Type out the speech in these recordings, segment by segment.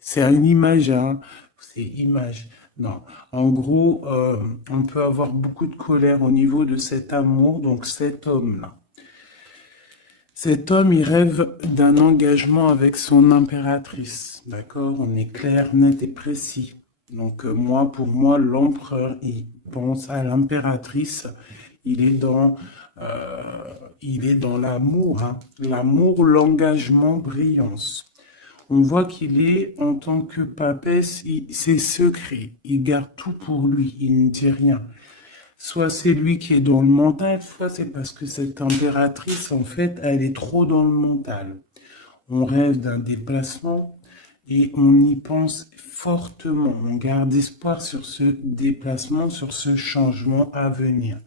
C'est une image, hein. C'est image. Non. En gros, on peut avoir beaucoup de colère au niveau de cet amour, donc cet homme-là. Cet homme, il rêve d'un engagement avec son impératrice. D'accord? On est clair, net et précis. Donc, pour moi, l'empereur, il pense à l'impératrice. Il est dans, euh, il est dans l'amour, hein. L'amour, l'engagement, brillance. On voit qu'il est, en tant que papesse, c'est secret. Il garde tout pour lui. Il ne dit rien. Soit c'est lui qui est dans le mental, soit c'est parce que cette impératrice, en fait, elle est trop dans le mental. On rêve d'un déplacement et on y pense fortement. On garde espoir sur ce déplacement, sur ce changement à venir.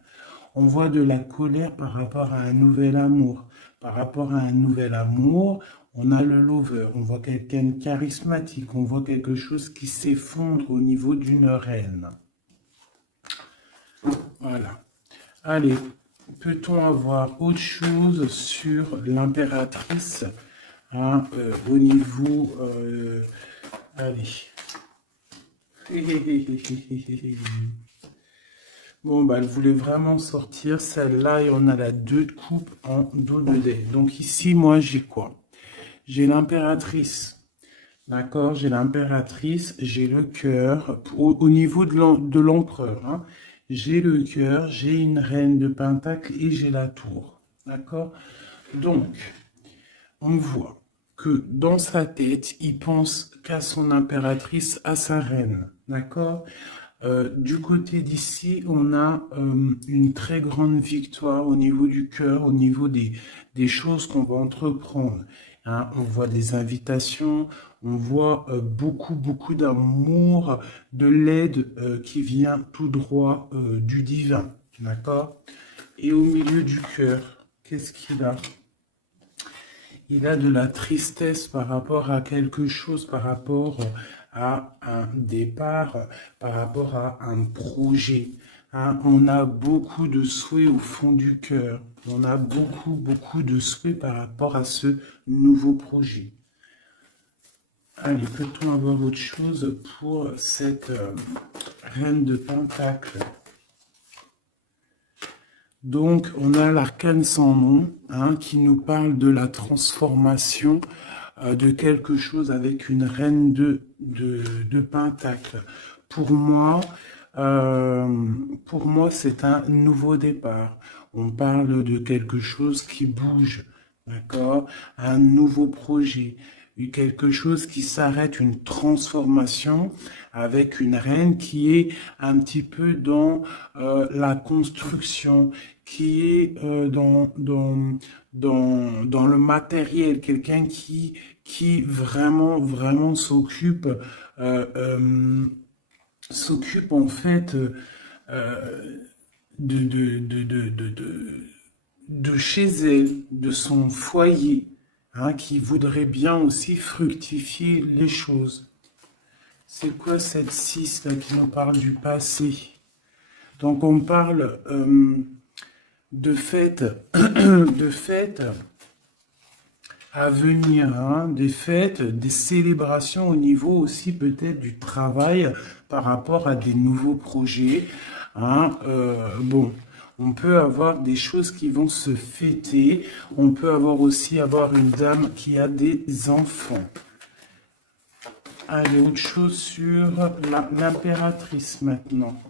On voit de la colère par rapport à un nouvel amour. Par rapport à un nouvel amour, on a le lover. On voit quelqu'un de charismatique. On voit quelque chose qui s'effondre au niveau d'une reine. Voilà. Allez, peut-on avoir autre chose sur l'impératrice, hein, au niveau... allez. Bon, bah, elle voulait vraiment sortir celle-là et on a la 2 de coupe en dos de dé. Donc ici, moi, j'ai quoi? J'ai l'impératrice. D'accord? J'ai l'impératrice, j'ai le cœur. Au niveau de l'empereur, hein, j'ai le cœur, j'ai une reine de pentacle et j'ai la tour. D'accord? Donc, on voit que dans sa tête, il pense qu'à son impératrice, à sa reine. D'accord? Du côté d'ici, on a une très grande victoire au niveau du cœur, au niveau des choses qu'on va entreprendre. Hein, on voit des invitations, on voit beaucoup d'amour, de l'aide qui vient tout droit du divin. D'accord? Et au milieu du cœur, qu'est-ce qu'il a? Il a de la tristesse par rapport à quelque chose, par rapport à un départ, par rapport à un projet. Hein, on a beaucoup de souhaits au fond du cœur. On a beaucoup de souhaits par rapport à ce nouveau projet. Allez, peut-on avoir autre chose pour cette reine de Pentacle? Donc, on a l'arcane sans nom, hein, qui nous parle de la transformation de quelque chose avec une reine de Pentacle. Pour moi, c'est un nouveau départ. On parle de quelque chose qui bouge, d'accord? Un nouveau projet, quelque chose qui s'arrête, une transformation avec une reine qui est un petit peu dans la construction, qui est dans le matériel, quelqu'un qui vraiment s'occupe s'occupe en fait de, de, de, de, de, de, de chez elle, de son foyer, hein, qui voudrait bien aussi fructifier les choses. C'est quoi cette 6 là qui nous parle du passé? Donc on parle de fêtes, de fêtes à venir, hein, des fêtes, des célébrations au niveau aussi peut-être du travail par rapport à des nouveaux projets. Hein, bon, on peut avoir des choses qui vont se fêter. On peut avoir une dame qui a des enfants. Allez, autre chose sur l'impératrice maintenant.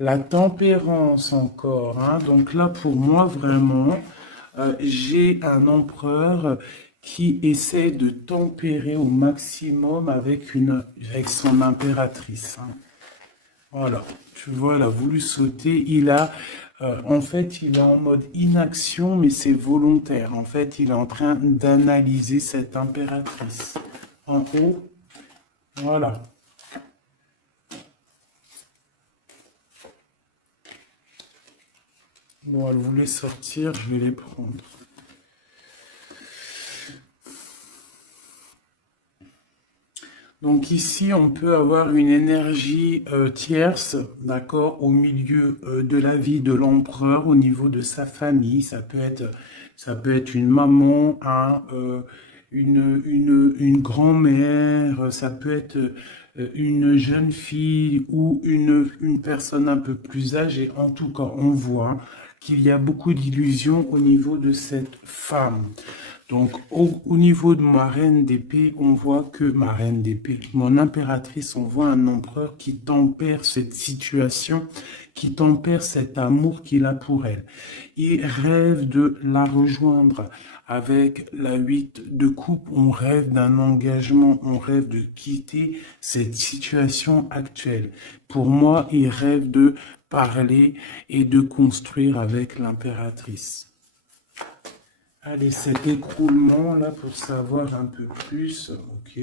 La tempérance encore, hein. Donc là, pour moi, vraiment, j'ai un empereur qui essaie de tempérer au maximum avec son impératrice, hein. Voilà, tu vois, elle a voulu sauter. En fait, il est en mode inaction, mais c'est volontaire. En fait, il est en train d'analyser cette impératrice. En haut, voilà. Bon, elle voulait sortir, je vais les prendre. Donc ici, on peut avoir une énergie tierce, d'accord, au milieu de la vie de l'empereur, au niveau de sa famille. Ça peut être une maman, hein, une grand-mère, ça peut être une jeune fille ou une personne un peu plus âgée. En tout cas, on voit qu'il y a beaucoup d'illusions au niveau de cette femme. Donc, au niveau de ma reine d'épée, on voit que ma reine d'épée, mon impératrice, on voit un empereur qui tempère cette situation, qui tempère cet amour qu'il a pour elle. Il rêve de la rejoindre. Avec la 8 de coupe, on rêve d'un engagement, on rêve de quitter cette situation actuelle. Pour moi, il rêve de parler et de construire avec l'impératrice. Allez, cet écroulement là pour savoir un peu plus. Ok.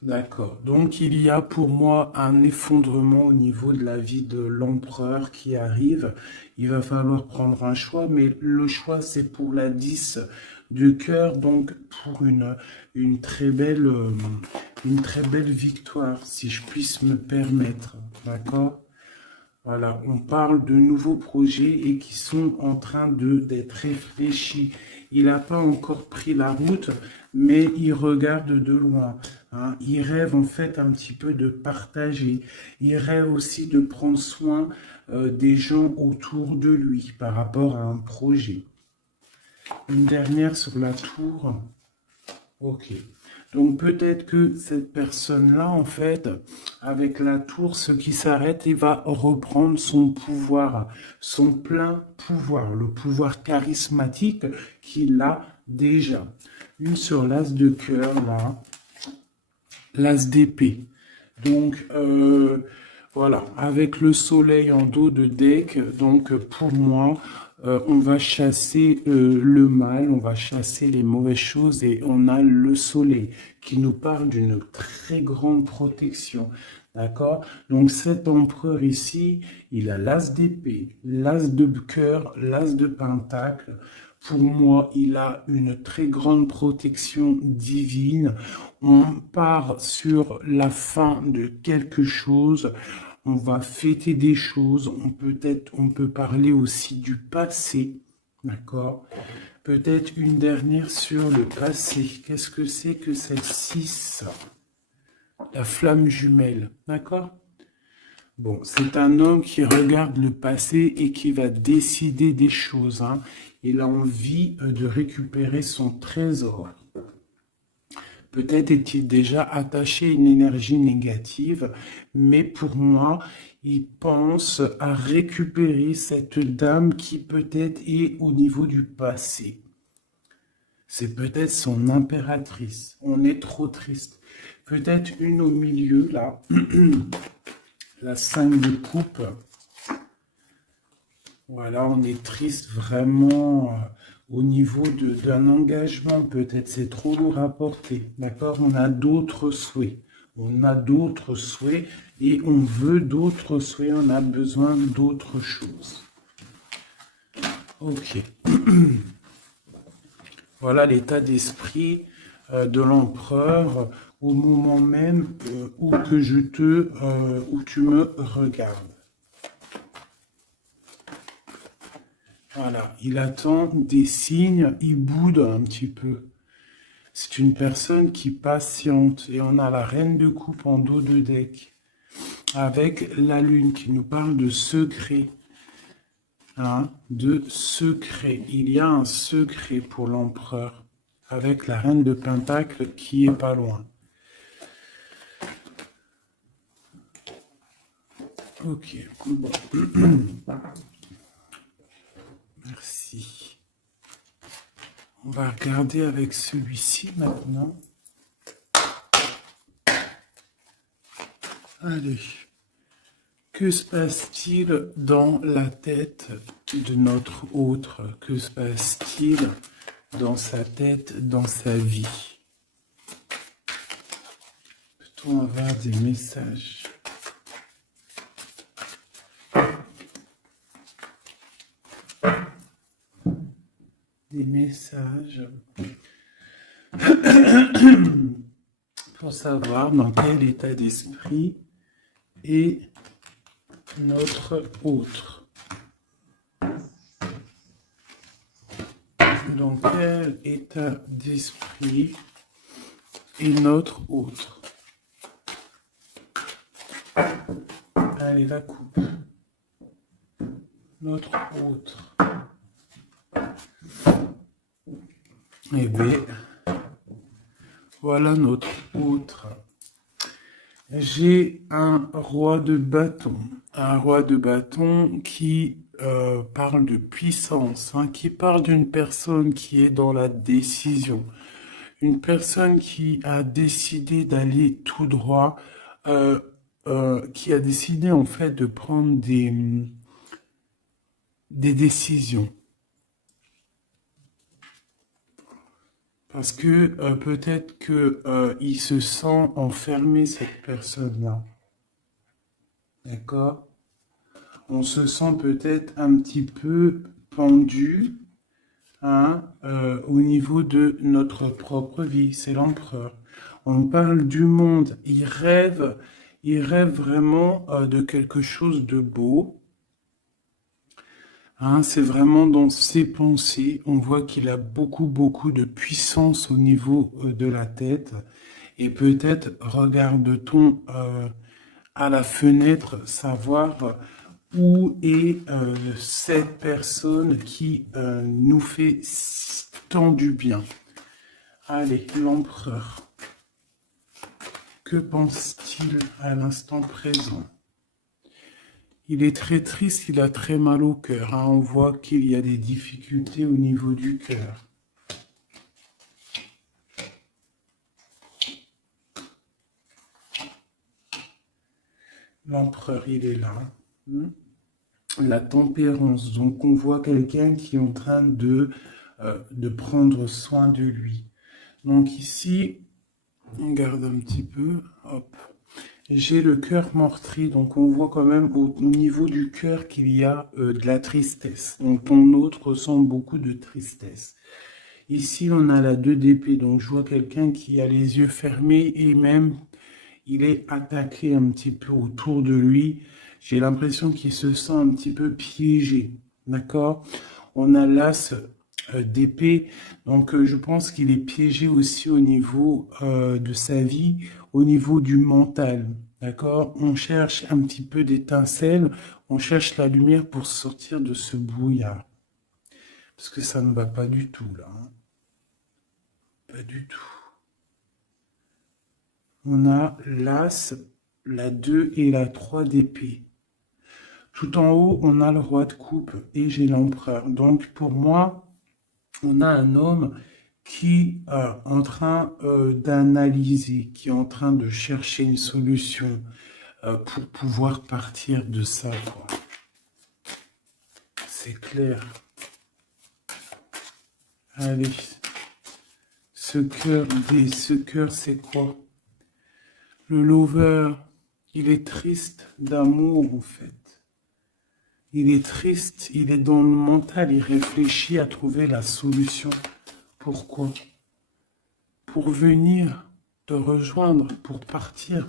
D'accord. Donc il y a pour moi un effondrement au niveau de la vie de l'empereur qui arrive. Il va falloir prendre un choix, mais le choix c'est pour la 10 de cœur, donc pour une très belle victoire, si je puisse me permettre. D'accord? Voilà, on parle de nouveaux projets et qui sont en train d'être réfléchis. Il n'a pas encore pris la route, mais il regarde de loin. Hein. Il rêve en fait un petit peu de partager. Il rêve aussi de prendre soin des gens autour de lui par rapport à un projet. Une dernière sur la tour. Ok. Donc peut-être que cette personne-là, en fait, avec la tour, ce qui s'arrête, il va reprendre son pouvoir, son plein pouvoir, le pouvoir charismatique qu'il a déjà. Une sur l'as de cœur, là, l'as d'épée. Donc, voilà, avec le soleil en dos de deck, donc pour moi, on va chasser le mal, on va chasser les mauvaises choses et on a le soleil qui nous parle d'une très grande protection. D'accord? Donc cet empereur ici, il a l'as d'épée, l'as de cœur, l'as de pentacle. Pour moi, il a une très grande protection divine. On part sur la fin de quelque chose. On va fêter des choses. On peut parler aussi du passé. D'accord? Peut-être une dernière sur le passé. Qu'est-ce que c'est que cette 6? La flamme jumelle. D'accord? Bon, c'est un homme qui regarde le passé et qui va décider des choses. Hein. Il a envie de récupérer son trésor. Peut-être est-il déjà attaché à une énergie négative, mais pour moi, il pense à récupérer cette dame qui peut-être est au niveau du passé. C'est peut-être son impératrice. On est trop triste. Peut-être une au milieu, là. La 5 de coupe. Voilà, on est triste vraiment au niveau d'un engagement. Peut-être c'est trop lourd à porter. D'accord? On a d'autres souhaits. On a d'autres souhaits et on veut d'autres souhaits. On a besoin d'autres choses. Ok. Voilà l'état d'esprit de l'empereur au moment même où tu me regardes. Voilà, il attend des signes, il boude un petit peu. C'est une personne qui patiente et on a la reine de coupe en dos de deck avec la lune qui nous parle de secret. Hein, de secret. Il y a un secret pour l'empereur avec la reine de pentacle qui est pas loin. Ok. Bon. Merci. On va regarder avec celui-ci maintenant. Allez. Que se passe-t-il dans la tête de notre autre? Que se passe-t-il dans sa tête, dans sa vie? Peut-on avoir des messages? Des messages pour savoir dans quel état d'esprit est notre autre. dans quel état d'esprit est notre autre? Allez, la coupe. Notre autre. Eh bien, voilà notre autre. J'ai un roi de bâton. Un roi de bâton qui parle de puissance, hein, qui parle d'une personne qui est dans la décision. Une personne qui a décidé d'aller tout droit, qui a décidé en fait de prendre des décisions. Parce que peut-être que il se sent enfermé, cette personne-là. D'accord? On se sent peut-être un petit peu pendu, hein, au niveau de notre propre vie. C'est l'empereur. On parle du monde. Il rêve vraiment de quelque chose de beau. Hein, c'est vraiment dans ses pensées. On voit qu'il a beaucoup de puissance au niveau de la tête. Et peut-être regarde-t-on à la fenêtre savoir où est cette personne qui nous fait tant du bien. Allez, l'empereur. Que pense-t-il à l'instant présent? Il est très triste, il a très mal au cœur. Hein. On voit qu'il y a des difficultés au niveau du cœur. L'empereur, il est là. La tempérance. Donc, on voit quelqu'un qui est en train de prendre soin de lui. Donc, ici, on garde un petit peu. Hop. J'ai le cœur meurtri, donc on voit quand même au niveau du cœur qu'il y a de la tristesse. Donc ton autre ressent beaucoup de tristesse. Ici, on a la 2 d'épée, donc je vois quelqu'un qui a les yeux fermés et même il est attaqué un petit peu autour de lui. J'ai l'impression qu'il se sent un petit peu piégé, d'accord? On a l'as d'épée, donc je pense qu'il est piégé aussi au niveau de sa vie, au niveau du mental, d'accord? On cherche un petit peu d'étincelle, on cherche la lumière pour sortir de ce brouillard, parce que ça ne va pas du tout là, hein. Pas du tout. On a l'as, la 2 et la 3 d'épée. Tout en haut, on a le roi de coupe et j'ai l'empereur. Donc pour moi, on a un homme qui est en train d'analyser, qui est en train de chercher une solution pour pouvoir partir de ça, quoi. C'est clair. Allez. Ce cœur, c'est quoi? Le lover, il est triste d'amour, en fait. Il est triste, il est dans le mental, il réfléchit à trouver la solution. Pourquoi? Pour venir te rejoindre, pour partir.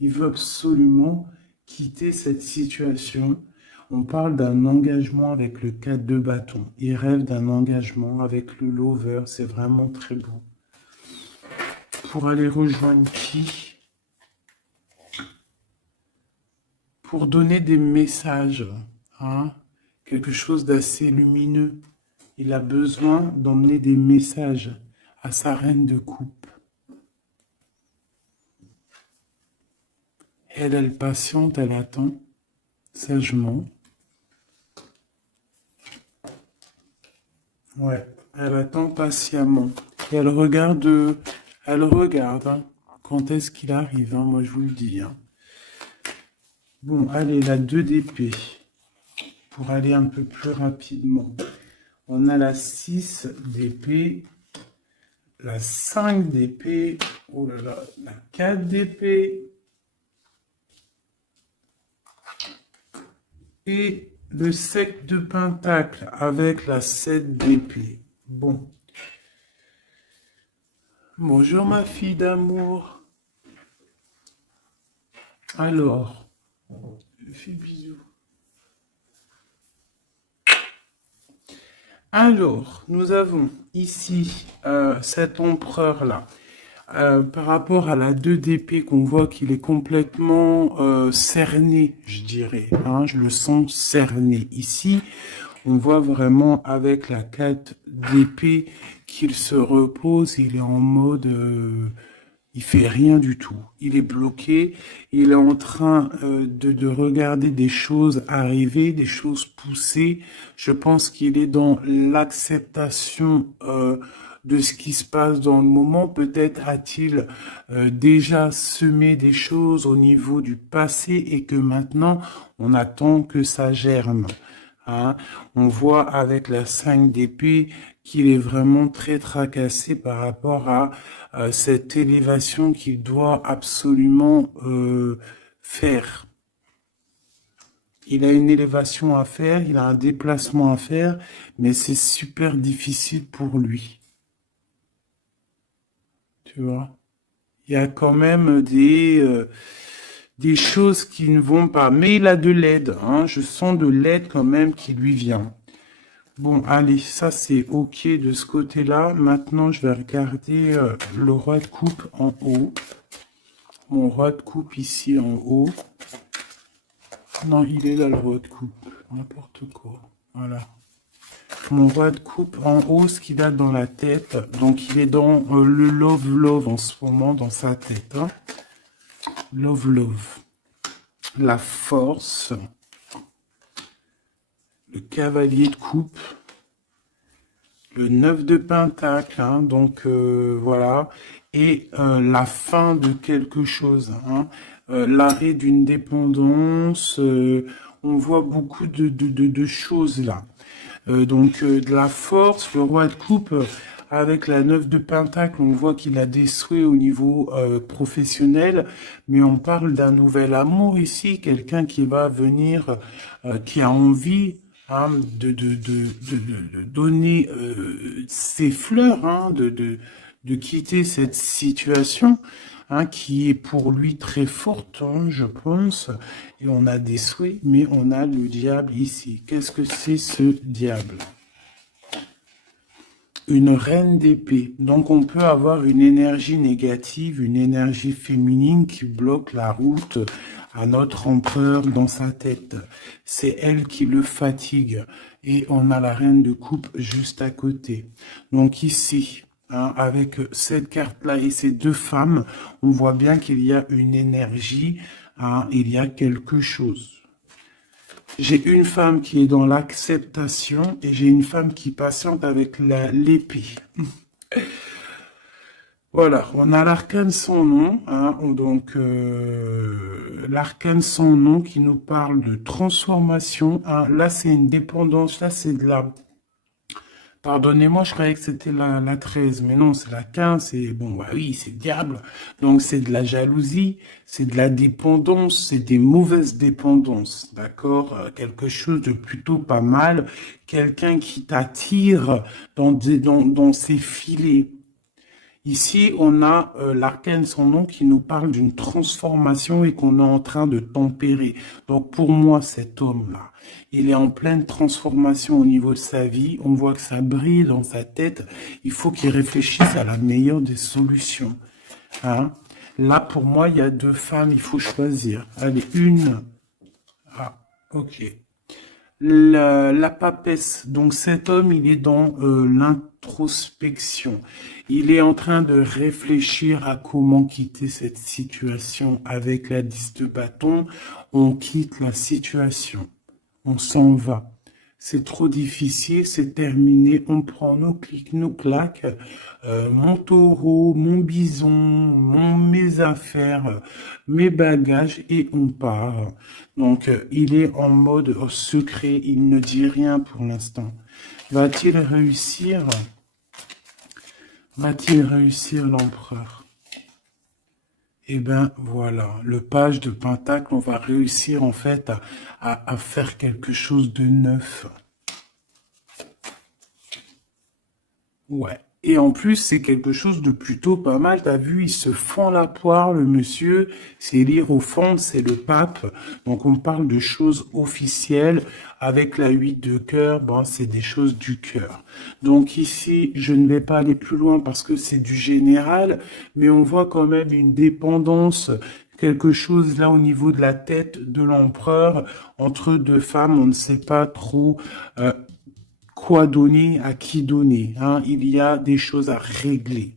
Il veut absolument quitter cette situation. On parle d'un engagement avec le 4 de bâton. Il rêve d'un engagement avec le lover. C'est vraiment très beau. Pour aller rejoindre qui? Pour donner des messages. Hein? Quelque chose d'assez lumineux. Il a besoin d'emmener des messages à sa reine de coupe. Elle patiente, elle attend sagement. Ouais, elle attend patiemment. Et elle regarde, hein, quand est-ce qu'il arrive, hein, moi je vous le dis. Hein. Bon, allez, la 2 d'épée, pour aller un peu plus rapidement. On a la 6 d'épée, la 5 d'épée, oh là là, la 4 d'épée, et le 7 de pentacle avec la 7 d'épée. Bon. Bonjour ma fille d'amour. Alors, je fais bisous. Alors, nous avons ici cet empereur-là. Par rapport à la 2 d'épée qu'on voit qu'il est complètement cerné, je dirais. Hein, je le sens cerné. Ici, on voit vraiment avec la 4 d'épée qu'il se repose. Il est en mode... il fait rien du tout. Il est bloqué. Il est en train de regarder des choses arriver, des choses pousser. Je pense qu'il est dans l'acceptation de ce qui se passe dans le moment. Peut-être a-t-il déjà semé des choses au niveau du passé et que maintenant, on attend que ça germe. Hein. On voit avec la 5 d'épée qu'il est vraiment très tracassé par rapport à cette élévation qu'il doit absolument faire. Il a une élévation à faire, il a un déplacement à faire, mais c'est super difficile pour lui. Tu vois? Il y a quand même des choses qui ne vont pas. Mais il a de l'aide, hein. Je sens de l'aide quand même qui lui vient. Bon, allez, ça c'est ok de ce côté-là. Maintenant, je vais regarder le roi de coupe en haut. Mon roi de coupe ici en haut. Non, il est là le roi de coupe. N'importe quoi. Voilà. Mon roi de coupe en haut, ce qu'il a dans la tête. Donc, il est dans le love en ce moment, dans sa tête. Hein. Love. La force. Le cavalier de coupe. Le 9 de pentacle, hein, donc voilà, et la fin de quelque chose, hein, l'arrêt d'une dépendance, on voit beaucoup de choses là. Donc de la force, le roi de coupe, avec la 9 de pentacle, on voit qu'il a des souhaits au niveau professionnel, mais on parle d'un nouvel amour ici, quelqu'un qui va venir, qui a envie hein, de donner ses fleurs, hein, de quitter cette situation hein, qui est pour lui très forte, hein, je pense. Et on a des souhaits, mais on a le diable ici. Qu'est-ce que c'est ce diable? Une reine d'épée. Donc on peut avoir une énergie négative, une énergie féminine qui bloque la route à notre empereur dans sa tête. C'est elle qui le fatigue. Et on a la reine de coupe juste à côté. Donc ici, hein, avec cette carte-là et ces deux femmes, on voit bien qu'il y a une énergie, hein, il y a quelque chose. J'ai une femme qui est dans l'acceptation et j'ai une femme qui patiente avec l'épée. Voilà, on a l'arcane sans nom, hein, donc l'arcane sans nom qui nous parle de transformation. Hein, là, c'est une dépendance, là, c'est de la... Pardonnez-moi, je croyais que c'était la 13, mais non, c'est la 15, c'est, bon, bah oui, c'est le diable. Donc, c'est de la jalousie, c'est de la dépendance, c'est des mauvaises dépendances, d'accord? Quelque chose de plutôt pas mal, quelqu'un qui t'attire dans ses filets. Ici, on a l'arcane sans nom qui nous parle d'une transformation et qu'on est en train de tempérer. Donc pour moi, cet homme-là, il est en pleine transformation au niveau de sa vie. On voit que ça brille dans sa tête. Il faut qu'il réfléchisse à la meilleure des solutions. Hein? Là, pour moi, il y a deux femmes, il faut choisir. Allez, une. Ah, ok. La papesse, donc cet homme, il est dans l'introspection. Il est en train de réfléchir à comment quitter cette situation avec la 10 de bâton. On quitte la situation. On s'en va. C'est trop difficile, c'est terminé. On prend nos clics, nos claques, mon taureau, mon bison, mes affaires, mes bagages et on part. Donc, il est en mode secret, il ne dit rien pour l'instant. Va-t-il réussir? Va-t-il réussir l'empereur? Eh ben voilà, le page de Pentacle, on va réussir en fait à faire quelque chose de neuf. Ouais. Et en plus, c'est quelque chose de plutôt pas mal. T'as vu, il se fend la poire, le monsieur. C'est l'hiérophante, c'est le pape. Donc, on parle de choses officielles. Avec la 8 de cœur, bon, c'est des choses du cœur. Donc ici, je ne vais pas aller plus loin parce que c'est du général, mais on voit quand même une dépendance, quelque chose là au niveau de la tête de l'empereur entre deux femmes. On ne sait pas trop quoi donner, à qui donner, hein. Il y a des choses à régler.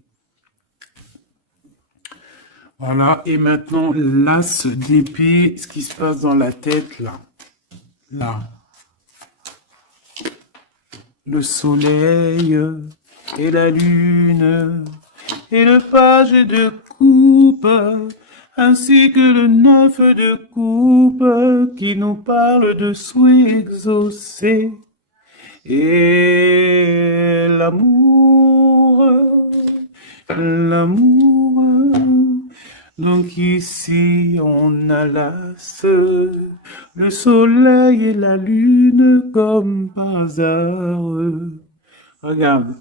Voilà, et maintenant, l'as d'épée, ce qui se passe dans la tête, là. Là. Le soleil et la lune et le page de coupe, ainsi que le 9 de coupe qui nous parle de souhaits exaucés. Et l'amour. Donc ici on a l'as, le soleil et la lune comme par hasard. Regarde.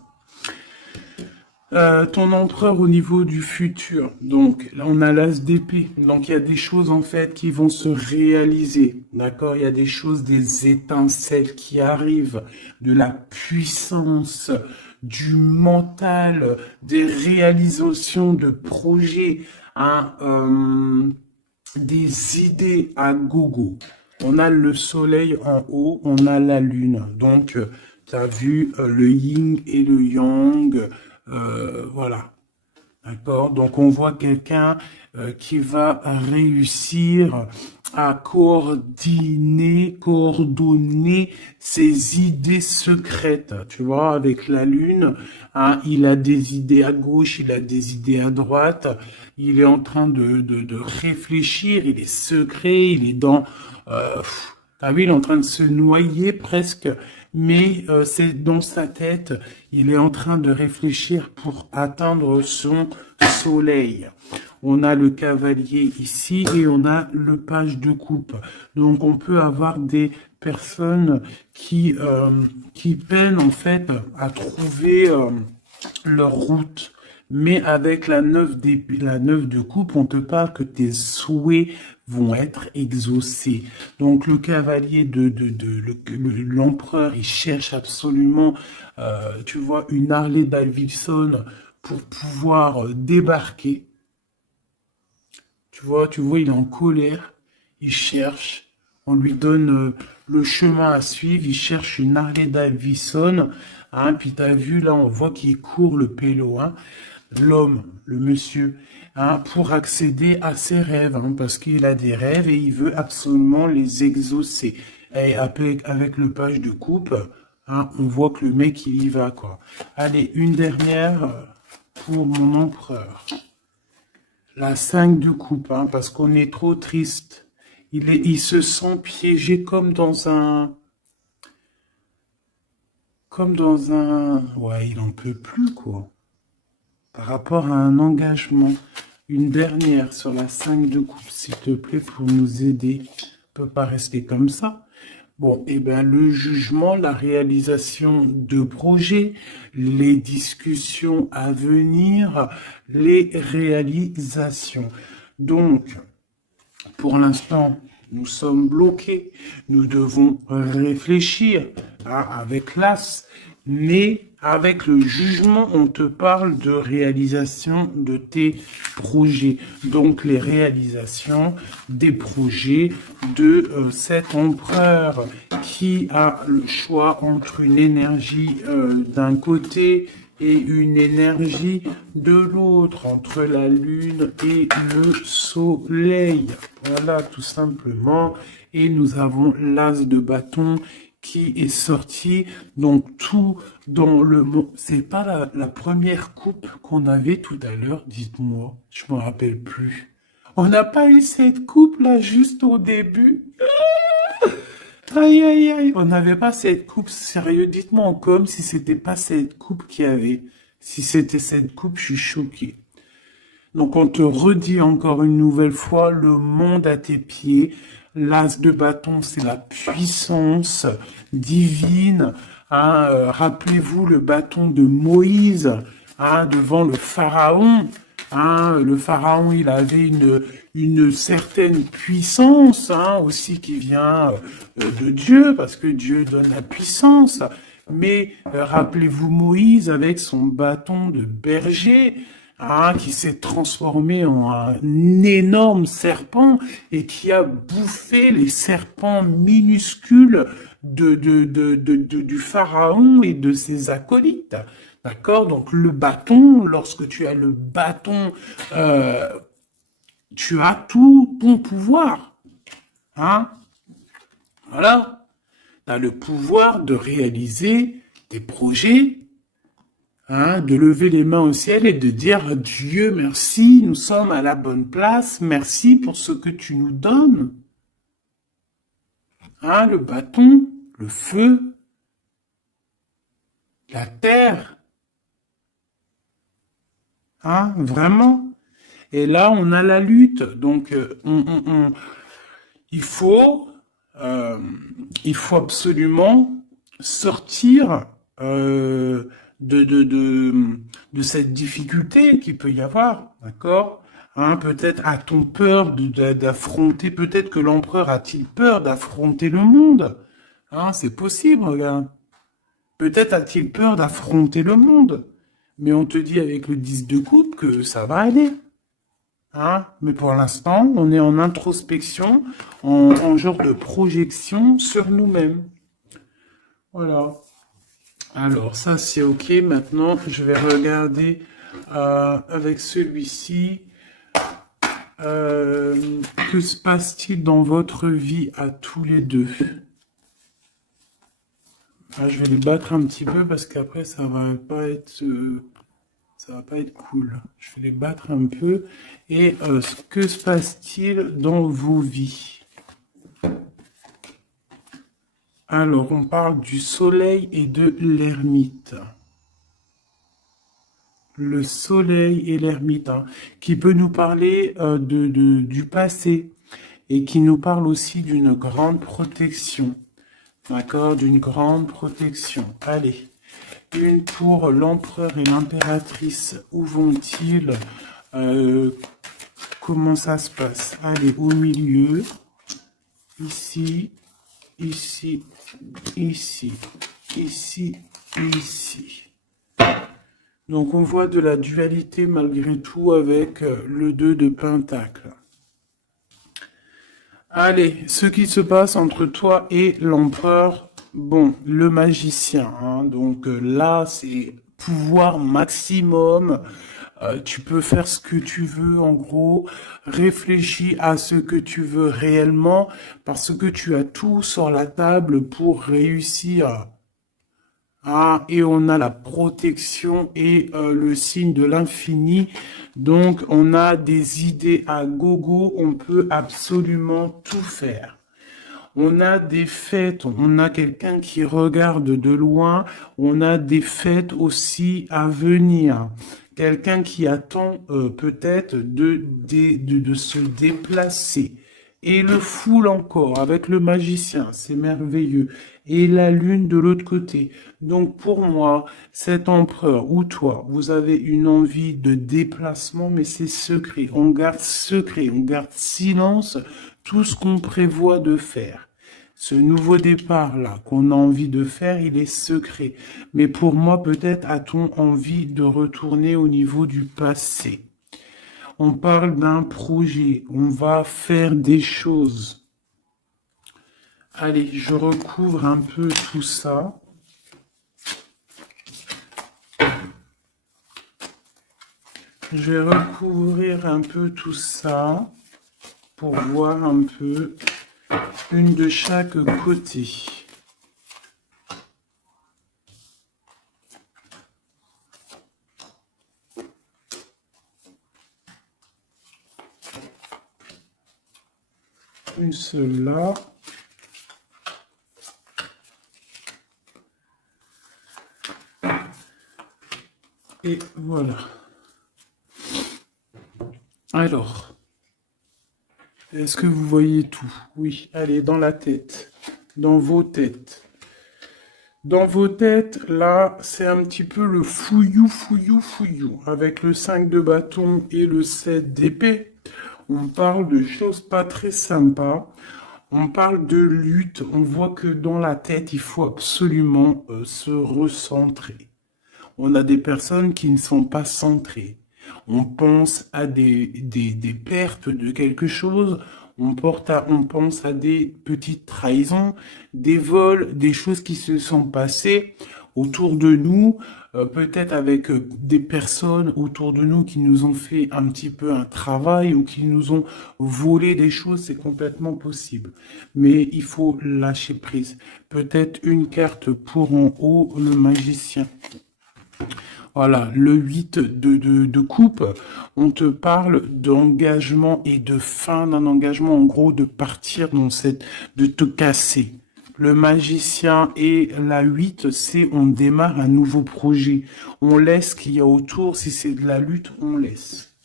Ton empereur au niveau du futur. Donc là on a l'as d'épée. Donc il y a des choses en fait qui vont se réaliser. D'accord? Il y a des choses, des étincelles qui arrivent, de la puissance, du mental, des réalisations de projets, hein, des idées à gogo. On a le soleil en haut, on a la lune. Donc tu as vu le yin et le yang. Voilà. D'accord? Donc on voit quelqu'un qui va réussir à coordonner ses idées secrètes. Tu vois, avec la lune, hein, il a des idées à gauche, il a des idées à droite. Il est en train de réfléchir, il est secret, il est dans... t'as vu, il est en train de se noyer presque, mais c'est dans sa tête, il est en train de réfléchir pour atteindre son soleil. On a le cavalier ici et on a le page de coupe. Donc on peut avoir des personnes qui peinent en fait à trouver leur route. Mais avec la 9 de coupe, on te parle que tes souhaits vont être exaucés. Donc le cavalier l'empereur, il cherche absolument, tu vois, une Harley Davidson pour pouvoir débarquer. Tu vois, il est en colère, il cherche, on lui donne le chemin à suivre, il cherche une Harley Davidson, hein, puis t'as vu, là, on voit qu'il court le pélo, hein, l'homme, le monsieur, hein, pour accéder à ses rêves, hein, parce qu'il a des rêves et il veut absolument les exaucer. Et avec le page de coupe, hein, on voit que le mec, il y va, quoi. Allez, une dernière pour mon empereur. La 5 de coupe, hein, parce qu'on est trop triste. Il se sent piégé comme dans un... Ouais, il en peut plus, quoi. Par rapport à un engagement. Une dernière sur la 5 de coupe, s'il te plaît, pour nous aider. On peut pas rester comme ça. Bon, eh bien, le jugement, la réalisation de projets, les discussions à venir, les réalisations. Donc, pour l'instant, nous sommes bloqués. Nous devons réfléchir, hein, avec l'as, mais avec le jugement, on te parle de réalisation de tes projets. Donc, les réalisations des projets de cet empereur qui a le choix entre une énergie d'un côté et une énergie de l'autre, entre la lune et le soleil. Voilà, tout simplement. Et nous avons l'as de bâton qui est sorti, donc tout dans le mot. C'est pas la première coupe qu'on avait tout à l'heure, dites-moi, je me rappelle plus. On n'a pas eu cette coupe là juste au début. Aïe aïe aïe, on n'avait pas cette coupe, sérieux, dites-moi en com si c'était pas cette coupe qu'il y avait. Si c'était cette coupe, je suis choqué. Donc on te redit encore une nouvelle fois, le monde à tes pieds. L'as de bâton, c'est la puissance divine, Hein, rappelez-vous le bâton de Moïse, hein, devant le pharaon. Hein, le pharaon, il avait une certaine puissance, hein, aussi qui vient de Dieu, parce que Dieu donne la puissance. Mais rappelez-vous Moïse avec son bâton de berger, hein, qui s'est transformé en un énorme serpent et qui a bouffé les serpents minuscules du pharaon et de ses acolytes. D'accord? Donc le bâton, lorsque tu as le bâton, tu as tout ton pouvoir. Hein? Voilà. Tu as le pouvoir de réaliser des projets, hein, de lever les mains au ciel et de dire Dieu merci, nous sommes à la bonne place, merci pour ce que tu nous donnes. Hein, le bâton, le feu, la terre. Hein, vraiment. Et là, on a la lutte. Donc, il faut, euh, il faut absolument sortir de cette difficulté qu'il peut y avoir, d'accord? Hein, peut-être a-t-on peur d'affronter, peut-être que l'empereur a-t-il peur d'affronter le monde? Hein, c'est possible, regarde. Peut-être a-t-il peur d'affronter le monde. Mais on te dit avec le 10 de coupe que ça va aller. Hein? Mais pour l'instant, on est en introspection, en genre de projection sur nous-mêmes. Voilà. Alors, ça, c'est OK. Maintenant, je vais regarder avec celui-ci. Que se passe-t-il dans votre vie à tous les deux? Ah, je vais les battre un petit peu parce qu'après, ça va pas être cool. Je vais les battre un peu. Et que se passe-t-il dans vos vies? Alors, on parle du soleil et de l'ermite. Le soleil et l'ermite, hein, qui peut nous parler du passé et qui nous parle aussi d'une grande protection. D'accord? D'une grande protection. Allez. Une pour l'empereur et l'impératrice. Où vont-ils? Comment ça se passe? Allez, au milieu. Ici, ici, ici, ici, ici. Donc on voit de la dualité malgré tout avec le 2 de Pentacle. Allez, ce qui se passe entre toi et l'empereur, bon, le magicien, hein, donc là c'est pouvoir maximum, tu peux faire ce que tu veux en gros, réfléchis à ce que tu veux réellement, parce que tu as tout sur la table pour réussir. Ah, et on a la protection et le signe de l'infini. Donc, on a des idées à gogo. On peut absolument tout faire. On a des fêtes. On a quelqu'un qui regarde de loin. On a des fêtes aussi à venir. Quelqu'un qui attend peut-être de se déplacer. Et le foule encore avec le magicien, c'est merveilleux. Et la lune de l'autre côté. Donc pour moi, cet empereur ou toi, vous avez une envie de déplacement, mais c'est secret. On garde secret, on garde silence tout ce qu'on prévoit de faire. Ce nouveau départ-là qu'on a envie de faire, il est secret. Mais pour moi, peut-être a-t-on envie de retourner au niveau du passé. On parle d'un projet, on va faire des choses. Allez, je recouvre un peu tout ça. Je vais recouvrir un peu tout ça pour voir un peu une de chaque côté. Une seule là. Et voilà. Alors, est-ce que vous voyez tout? Oui, allez, dans la tête, dans vos têtes. Dans vos têtes, là, c'est un petit peu le fouillou, fouillou, fouillou. Avec le 5 de bâton et le 7 d'épée, on parle de choses pas très sympas. On parle de lutte. On voit que dans la tête, il faut absolument se recentrer. On a des personnes qui ne sont pas centrées. On pense à des pertes de quelque chose. On pense à des petites trahisons, des vols, des choses qui se sont passées autour de nous, peut-être avec des personnes autour de nous qui nous ont fait un petit peu un travail ou qui nous ont volé des choses, c'est complètement possible. Mais il faut lâcher prise. Peut-être une carte pour en haut, le magicien. Voilà, le 8 de coupe, on te parle d'engagement et de fin d'un engagement, en gros, de partir dans cette, de te casser. Le magicien et la 8, c'est on démarre un nouveau projet. On laisse ce qu'il y a autour, si c'est de la lutte, on laisse.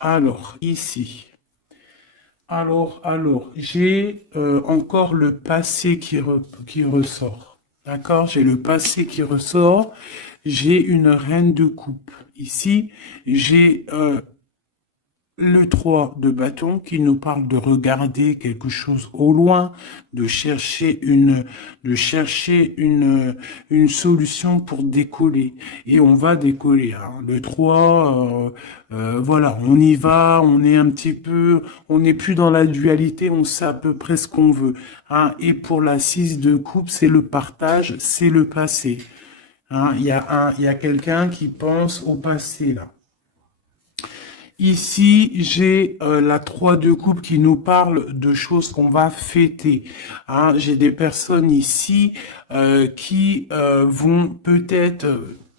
Alors, ici. Alors, j'ai encore le passé qui ressort. D'accord? J'ai le passé qui ressort. J'ai une reine de coupe. Ici, j'ai le 3 de bâton qui nous parle de regarder quelque chose au loin, de chercher une solution pour décoller. Et on va décoller, hein. Le 3, voilà, on y va, on est un petit peu, on n'est plus dans la dualité, on sait à peu près ce qu'on veut, hein. Et pour la 6 de coupe, c'est le partage, c'est le passé. Hein. Il y a quelqu'un qui pense au passé, là. Ici, j'ai la 3 de coupe qui nous parle de choses qu'on va fêter. Hein, j'ai des personnes ici qui vont peut-être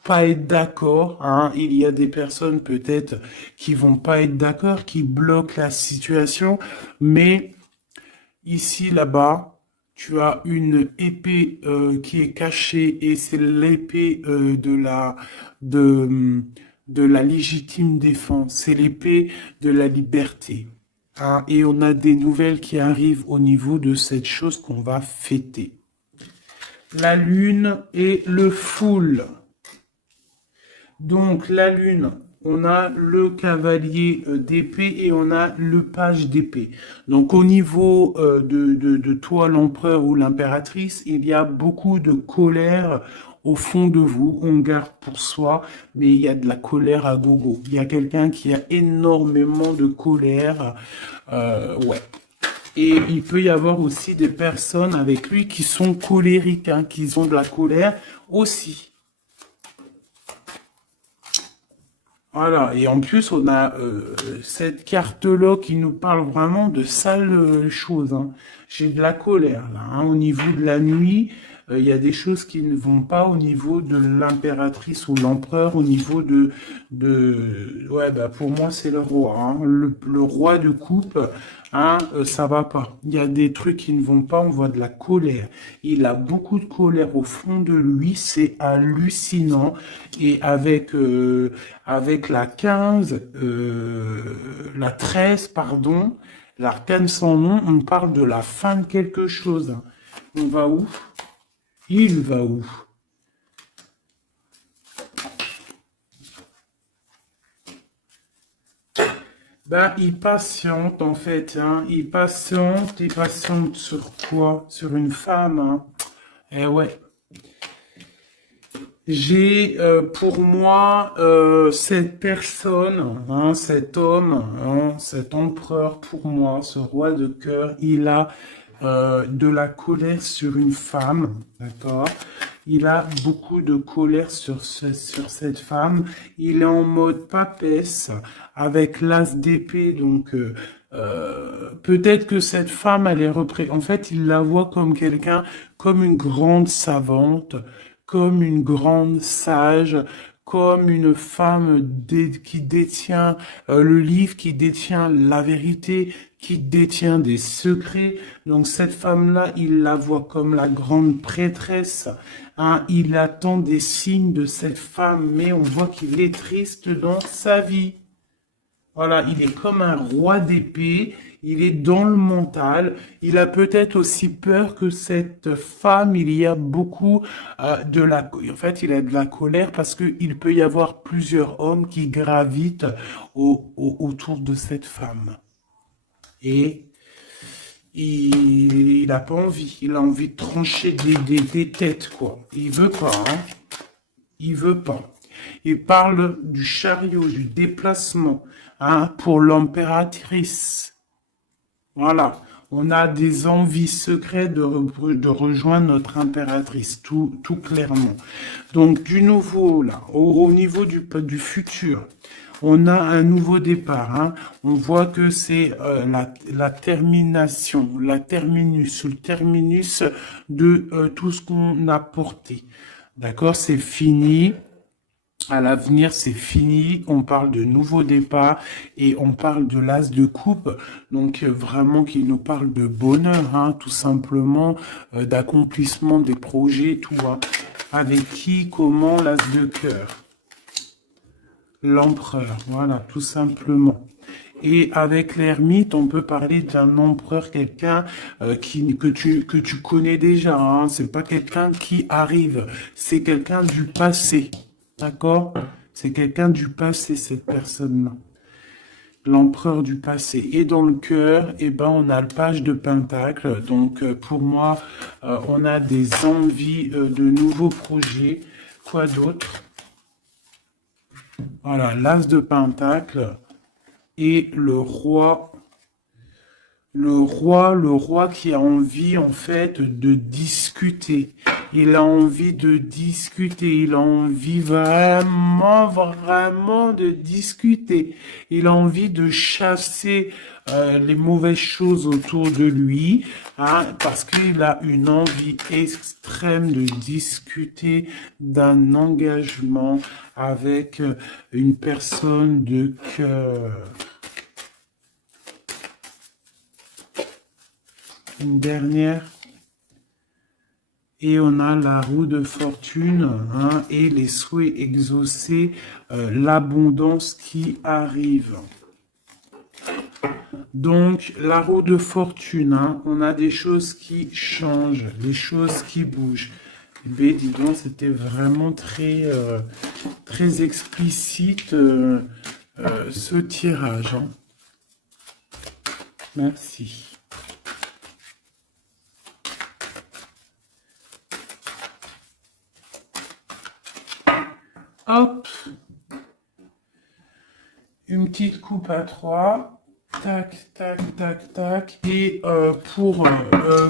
pas être d'accord. Hein. Il y a des personnes peut-être qui vont pas être d'accord, qui bloquent la situation. Mais ici, là-bas, tu as une épée qui est cachée et c'est l'épée de de la légitime défense. C'est l'épée de la liberté. Hein, et on a des nouvelles qui arrivent au niveau de cette chose qu'on va fêter. La lune et le foule. Donc la lune, on a le cavalier d'épée et on a le page d'épée. Donc au niveau de toi, l'empereur ou l'impératrice, il y a beaucoup de colère au fond de vous. On garde pour soi, mais il y a de la colère à gogo. Il y a quelqu'un qui a énormément de colère. Ouais. Et il peut y avoir aussi des personnes avec lui qui sont colériques, hein, qui ont de la colère aussi. Voilà, et en plus, on a cette carte-là qui nous parle vraiment de sales choses. Hein. J'ai de la colère, là. Hein. Au niveau de la nuit, il y a des choses qui ne vont pas au niveau de l'impératrice ou l'empereur, au niveau Ouais, bah pour moi, c'est le roi. Hein. Le roi de coupe, hein, ça va pas. Il y a des trucs qui ne vont pas, on voit de la colère. Il a beaucoup de colère au fond de lui, c'est hallucinant. Et avec la 15, la 13, pardon, l'arcane sans nom, on parle de la fin de quelque chose. On va où? Il va où? Ben, il patiente en fait, hein. Il patiente sur quoi? Sur une femme, hein. Eh ouais. J'ai pour moi cette personne, hein, cet homme, hein, cet empereur pour moi, ce roi de cœur, il a de la colère sur une femme, d'accord? Il a beaucoup de colère sur cette femme. Il est en mode papesse avec l'as d'épée, donc peut-être que cette femme, elle est en fait, il la voit comme quelqu'un, comme une grande savante, comme une grande sage, comme une femme qui détient le livre, qui détient la vérité, qui détient des secrets. Donc cette femme-là, il la voit comme la grande prêtresse. Hein, il attend des signes de cette femme, mais on voit qu'il est triste dans sa vie. Voilà, il est comme un roi d'épée, il est dans le mental, il a peut-être aussi peur que cette femme, il y a beaucoup en fait, il a de la colère parce qu'il peut y avoir plusieurs hommes qui gravitent autour de cette femme. Et il a pas envie, il a envie de trancher des têtes, quoi. Il veut pas, hein. Il veut pas. Il parle du chariot, du déplacement, hein, pour l'impératrice. Voilà. On a des envies secrètes de rejoindre notre impératrice, tout clairement. Donc, du nouveau, là, au niveau du futur, on a un nouveau départ, hein. On voit que c'est la termination, la terminus, le terminus de tout ce qu'on a porté. D'accord, c'est fini. À l'avenir, c'est fini. On parle de nouveau départ et on parle de l'as de coupe. Donc vraiment qui nous parle de bonheur, hein, tout simplement, d'accomplissement des projets, tout. Hein. Avec qui, comment, l'as de cœur. L'empereur, voilà, tout simplement. Et avec l'ermite, on peut parler d'un empereur, quelqu'un que tu connais déjà. Hein. C'est pas quelqu'un qui arrive, c'est quelqu'un du passé. D'accord? C'est quelqu'un du passé, cette personne-là. L'empereur du passé. Et dans le cœur, eh ben, on a le page de Pentacle. Donc, pour moi, on a des envies de nouveaux projets. Quoi d'autre? Voilà, l'as de Pentacle et le roi qui a envie, en fait, de discuter. Il a envie de discuter. Il a envie vraiment de discuter. Il a envie de chasser les mauvaises choses autour de lui, hein, parce qu'il a une envie extrême de discuter d'un engagement avec une personne de cœur. Une dernière. Et on a la roue de fortune, hein, et les souhaits exaucés, l'abondance qui arrive. Donc, la roue de fortune, hein, on a des choses qui changent, des choses qui bougent. Mais dis donc, c'était vraiment très explicite ce tirage. Hein. Merci. Hop, une petite coupe à 3, tac, tac, tac, tac. Et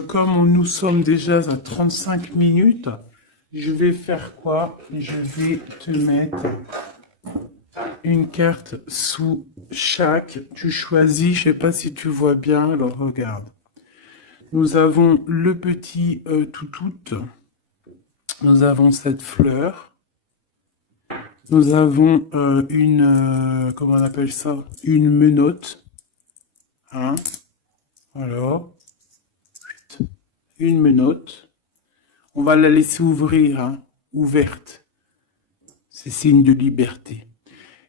comme nous sommes déjà à 35 minutes, je vais faire quoi? Je vais te mettre une carte sous chaque. Tu choisis, je sais pas si tu vois bien, alors regarde. Nous avons le petit toutout, nous avons cette fleur. Nous avons comment on appelle ça? Une menotte. Hein? Alors, une menotte. On va la laisser ouvrir, hein? Ouverte. C'est signe de liberté.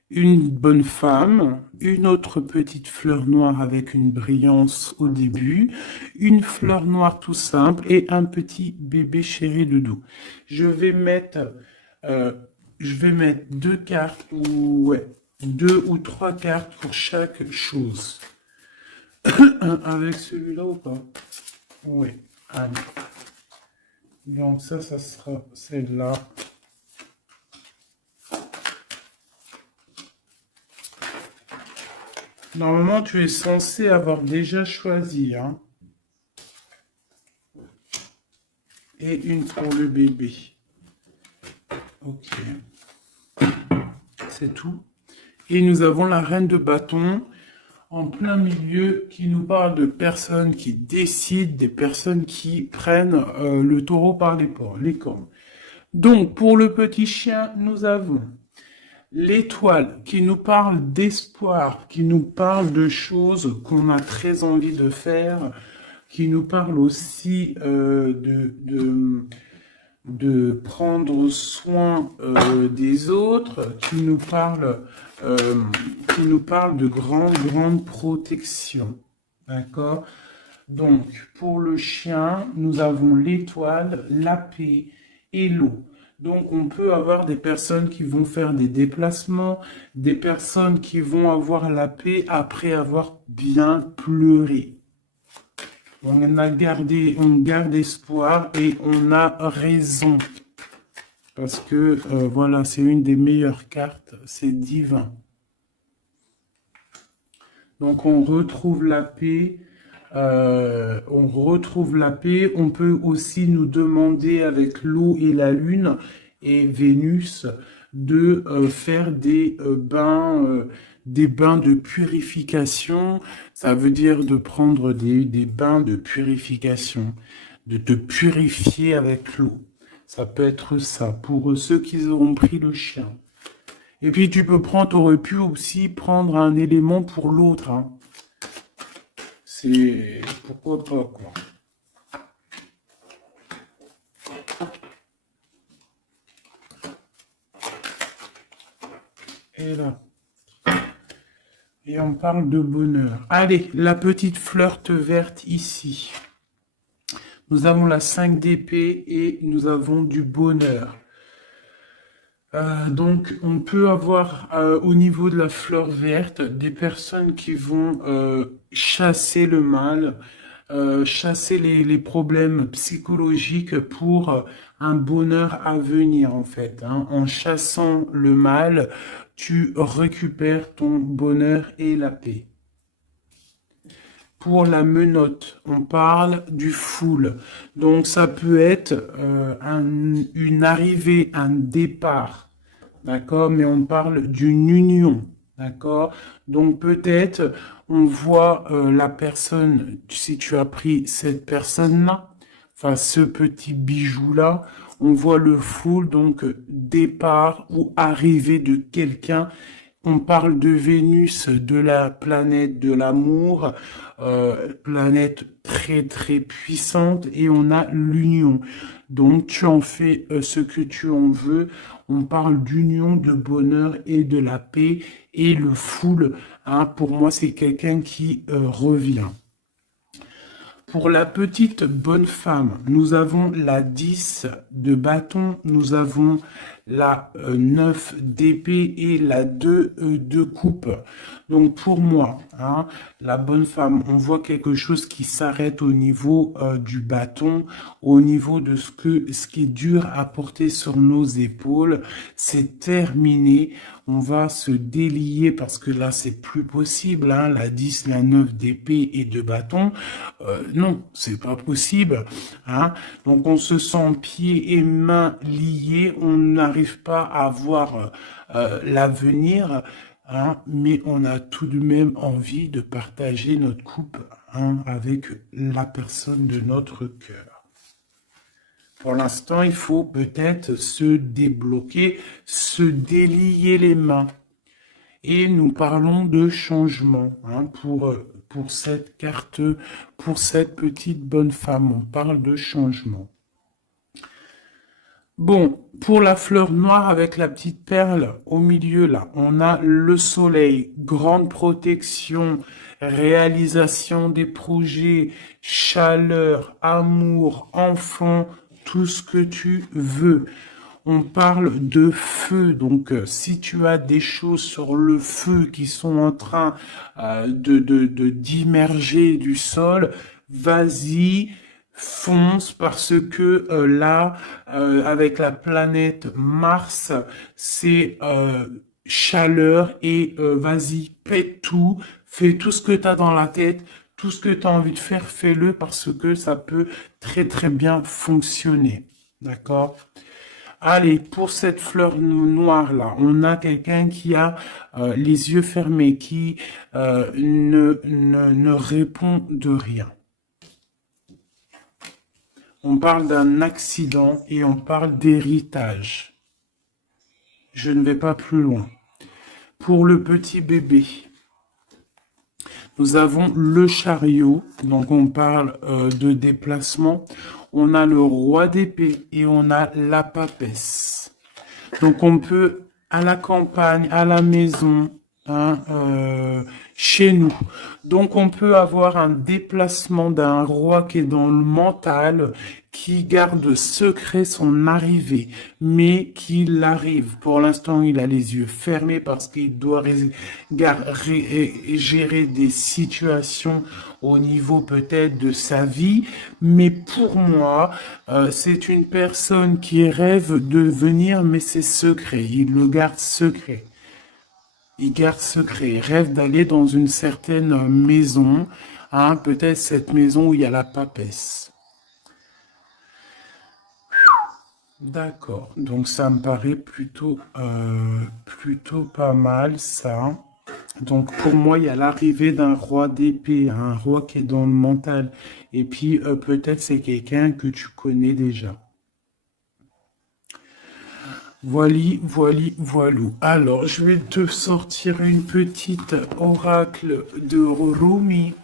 Une bonne femme, une autre petite fleur noire avec une brillance au début, une fleur noire tout simple et un petit bébé chéri de doux. Je vais mettre deux cartes, deux ou trois cartes pour chaque chose. Avec celui-là ou pas? Oui, allez. Donc ça sera celle-là. Normalement, tu es censé avoir déjà choisi, hein. Et une pour le bébé. Ok. C'est tout. Et nous avons la reine de bâton en plein milieu qui nous parle de personnes qui décident, des personnes qui prennent le taureau par les cornes. Donc, pour le petit chien, nous avons l'étoile qui nous parle d'espoir, qui nous parle de choses qu'on a très envie de faire, qui nous parle aussi de prendre soin des autres, qui nous parle de grande protection. D'accord? Donc, pour le chien, nous avons l'étoile, la paix et l'eau. Donc, on peut avoir des personnes qui vont faire des déplacements, des personnes qui vont avoir la paix après avoir bien pleuré. On garde espoir et on a raison. Parce que, voilà, c'est une des meilleures cartes, c'est divin. Donc, on retrouve la paix. On peut aussi nous demander avec l'eau et la lune et Vénus de faire des bains de purification. Ça veut dire de prendre des bains de purification, de te purifier avec l'eau. Ça peut être ça pour ceux qui auront pris le chien. Et puis t'aurais pu aussi prendre un élément pour l'autre, hein. C'est pourquoi pas, quoi. Et là. Et on parle de bonheur. Allez, la petite fleur verte ici. Nous avons la 5 d'épée et nous avons du bonheur. Donc, on peut avoir au niveau de la fleur verte des personnes qui vont chasser le mal, chasser les problèmes psychologiques pour un bonheur à venir en fait, hein. En chassant le mal, tu récupères ton bonheur et la paix. Pour la menotte, on parle du full. Donc ça peut être une arrivée, un départ, d'accord? Mais on parle d'une union, d'accord? Donc peut-être on voit la personne, si tu as pris cette personne-là, enfin ce petit bijou-là, on voit le full, donc départ ou arrivée de quelqu'un. On parle de Vénus, de la planète de l'amour, planète très puissante, et on a l'union. Donc tu en fais ce que tu en veux. On parle d'union, de bonheur et de la paix, et le full, hein, pour moi c'est quelqu'un qui revient. Pour la petite bonne femme, nous avons la 10 de bâton, nous avons la 9 d'épée et la 2 de coupe. Donc pour moi, hein, la bonne femme, on voit quelque chose qui s'arrête au niveau du bâton, au niveau de ce qui est dur à porter sur nos épaules. C'est terminé. On va se délier parce que là, c'est plus possible, hein, la 10, la 9 d'épée et de bâton. Non, c'est pas possible, hein. Donc, on se sent pieds et mains liés. On n'arrive pas à voir l'avenir, hein, mais on a tout de même envie de partager notre coupe, hein, avec la personne de notre cœur. Pour l'instant, il faut peut-être se débloquer, se délier les mains. Et nous parlons de changement, hein, pour cette carte, pour cette petite bonne femme. On parle de changement. Bon, pour la fleur noire avec la petite perle au milieu, là, on a le soleil, grande protection, réalisation des projets, chaleur, amour, enfant, tout ce que tu veux. On parle de feu, donc si tu as des choses sur le feu qui sont en train d'immerger du sol, vas-y, fonce, parce que là, avec la planète Mars, c'est chaleur, et vas-y, pète tout, fais tout ce que tu as dans la tête, tout ce que tu as envie de faire, fais-le, parce que ça peut très bien fonctionner. D'accord? Allez, pour cette fleur noire là, on a quelqu'un qui a les yeux fermés, qui ne répond de rien. On parle d'un accident et on parle d'héritage. Je ne vais pas plus loin. Pour le petit bébé, nous avons le chariot, donc on parle de déplacement. on a le roi d'épée et on a la papesse. Donc on peut, à la campagne, à la maison, hein, chez nous. Donc on peut avoir un déplacement d'un roi qui est dans le mental, qui garde secret son arrivée, mais qu'il arrive. Pour l'instant, il a les yeux fermés parce qu'il doit gérer des situations au niveau peut-être de sa vie. Mais pour moi, c'est une personne qui rêve de venir, mais c'est secret. Il le garde secret. Il garde secret, il rêve d'aller dans une certaine maison, hein, peut-être cette maison où il y a la papesse. D'accord, donc ça me paraît plutôt pas mal ça. Donc pour moi, il y a l'arrivée d'un roi d'épée, un roi qui est dans le mental. Et puis peut-être c'est quelqu'un que tu connais déjà. Voilou. Alors, je vais te sortir une petite oracle de Rumi,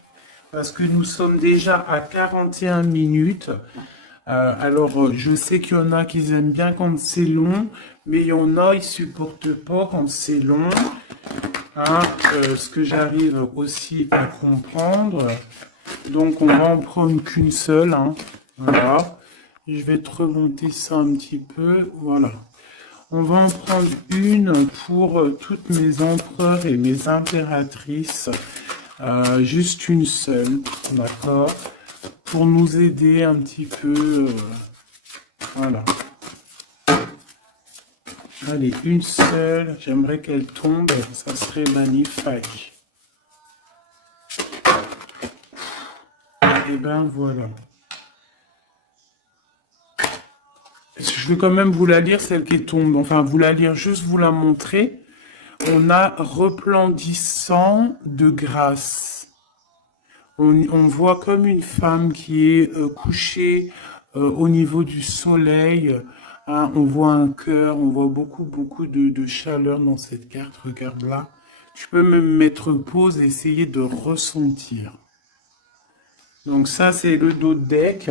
parce que nous sommes déjà à 41 minutes. Alors, je sais qu'il y en a qui aiment bien quand c'est long, mais il y en a, ils supportent pas quand c'est long. Hein, ce que j'arrive aussi à comprendre. Donc, on va en prendre qu'une seule. Hein. Voilà. Je vais te remonter ça un petit peu. Voilà. On va en prendre une pour toutes mes empereurs et mes impératrices. Juste une seule, d'accord? Pour nous aider un petit peu. Voilà. Allez, une seule. J'aimerais qu'elle tombe. Ça serait magnifique. Et ben voilà. Je vais quand même vous la lire, celle qui tombe. Enfin, vous la lire, juste vous la montrer. On a resplendissant de grâce. On voit comme une femme qui est couchée au niveau du soleil. Hein, on voit un cœur, on voit beaucoup de chaleur dans cette carte. Regarde là. Tu peux même mettre pause et essayer de ressentir. Donc ça, c'est le dos de deck.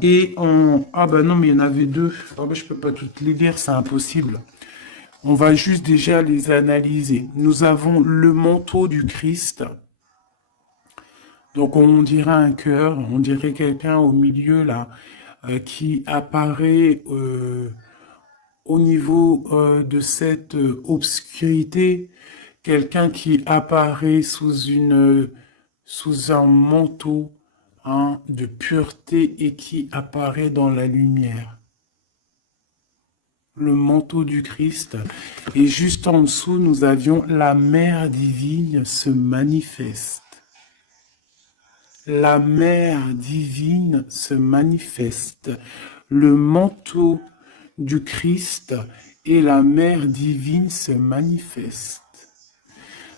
Et on... Ah bah non, mais il y en avait deux. Ah bah, je peux pas toutes les lire, c'est impossible. On va juste déjà les analyser. Nous avons le manteau du Christ. Donc on dirait un cœur, on dirait quelqu'un au milieu là, qui apparaît au niveau de cette obscurité. Quelqu'un qui apparaît sous un manteau, hein, de pureté et qui apparaît dans la lumière. Le manteau du Christ. Et juste en dessous, nous avions la mère divine se manifeste. La mère divine se manifeste. Le manteau du Christ et la mère divine se manifestent.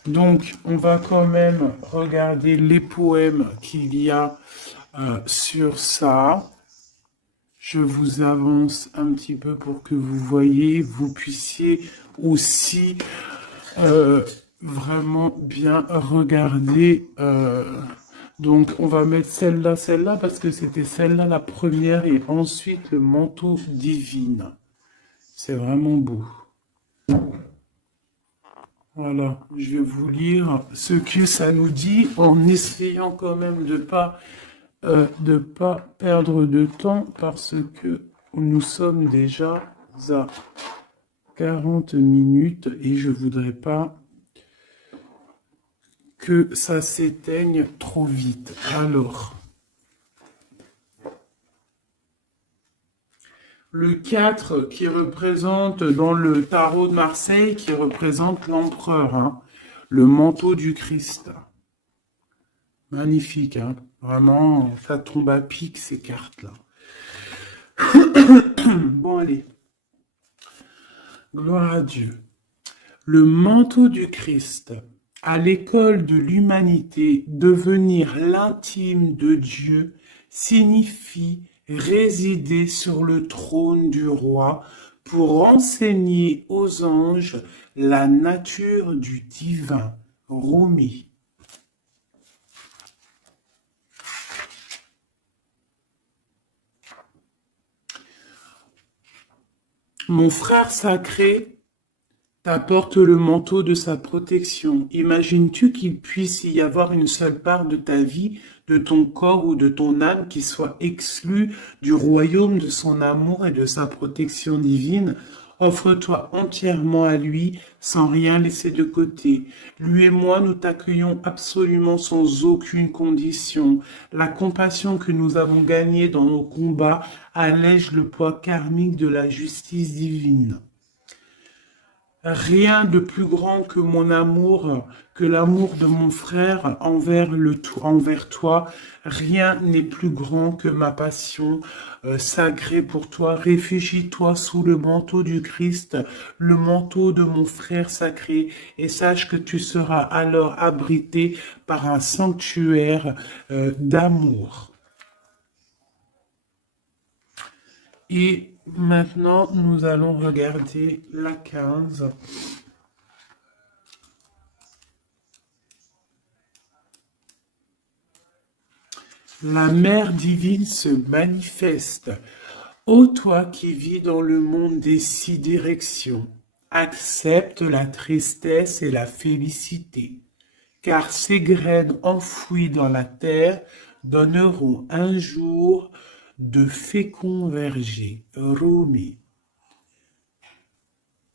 Donc, on va quand même regarder les poèmes qu'il y a sur ça. Je vous avance un petit peu pour que vous voyez, vous puissiez aussi vraiment bien regarder. Donc, on va mettre celle-là, parce que c'était celle-là la première, et ensuite le manteau divin. C'est vraiment beau. Voilà, je vais vous lire ce que ça nous dit, en essayant quand même de pas perdre de temps, parce que nous sommes déjà à 40 minutes et je voudrais pas que ça s'éteigne trop vite. Alors, le 4 qui représente dans le tarot de Marseille, qui représente l'empereur, hein, le manteau du Christ. Magnifique, hein, vraiment, ça tombe à pic ces cartes-là. Bon, allez. Gloire à Dieu. Le manteau du Christ, à l'école de l'humanité, devenir l'intime de Dieu signifie résider sur le trône du roi pour enseigner aux anges la nature du divin. Rumi. Mon frère sacré t'apporte le manteau de sa protection. Imagines-tu qu'il puisse y avoir une seule part de ta vie, de ton corps ou de ton âme qui soit exclue du royaume de son amour et de sa protection divine? Offre-toi entièrement à lui, sans rien laisser de côté. Lui et moi, nous t'accueillons absolument sans aucune condition. La compassion que nous avons gagnée dans nos combats allège le poids karmique de la justice divine. Rien de plus grand que mon amour, que l'amour de mon frère envers toi. Rien n'est plus grand que ma passion sacrée pour toi. Réfugie-toi sous le manteau du Christ, le manteau de mon frère sacré, et sache que tu seras alors abrité par un sanctuaire d'amour. Et maintenant, nous allons regarder la 15. La mère divine se manifeste. Ô toi qui vis dans le monde des 6 directions, accepte la tristesse et la félicité, car ces graines enfouies dans la terre donneront un jour de féconds vergers. Rumi.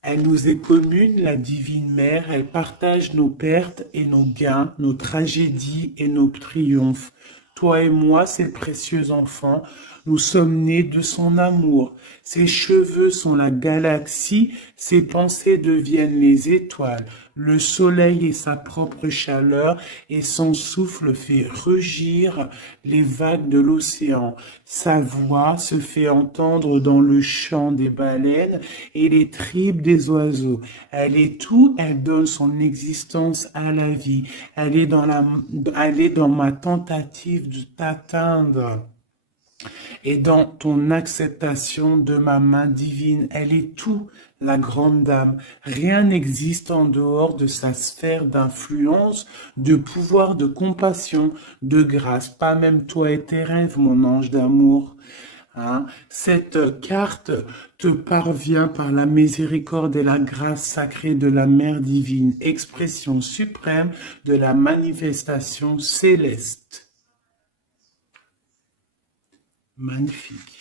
Elle nous est commune, la divine mère, elle partage nos pertes et nos gains, nos tragédies et nos triomphes. Toi et moi, ses précieux enfants, nous sommes nés de son amour. Ses cheveux sont la galaxie, ses pensées deviennent les étoiles. Le soleil est sa propre chaleur et son souffle fait rugir les vagues de l'océan. Sa voix se fait entendre dans le chant des baleines et les tripes des oiseaux. Elle est tout, elle donne son existence à la vie. Elle est dans ma tentative de t'atteindre. Et dans ton acceptation de ma main divine, elle est tout, la grande dame. Rien n'existe en dehors de sa sphère d'influence, de pouvoir, de compassion, de grâce. Pas même toi et tes rêves, mon ange d'amour. Hein? Cette carte te parvient par la miséricorde et la grâce sacrée de la Mère divine, expression suprême de la manifestation céleste. Magnifique.